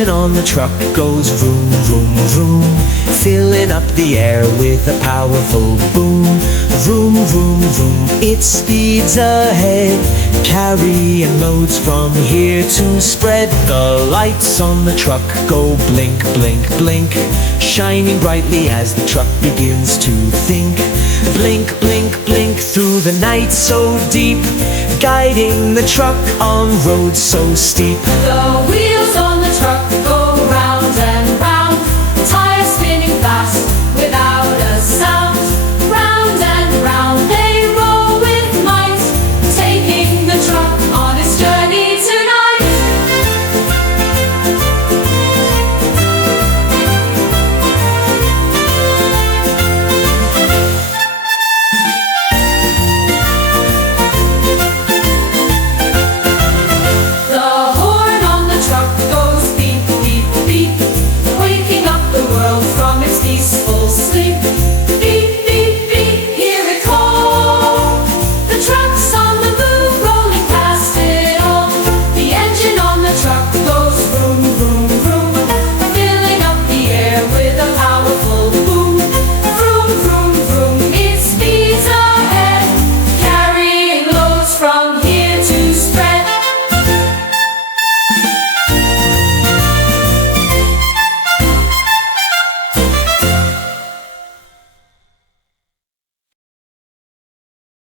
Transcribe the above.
engine on the truck goes vroom, vroom, vroom, filling up the air with a powerful boom. Vroom, vroom, vroom, it speeds ahead, carrying loads from here to spread. The lights on the truck go blink, blink, blink, shining brightly as the truck begins to think. Blink, blink, blink through the night so deep, guiding the truck on roads so steep. The wheels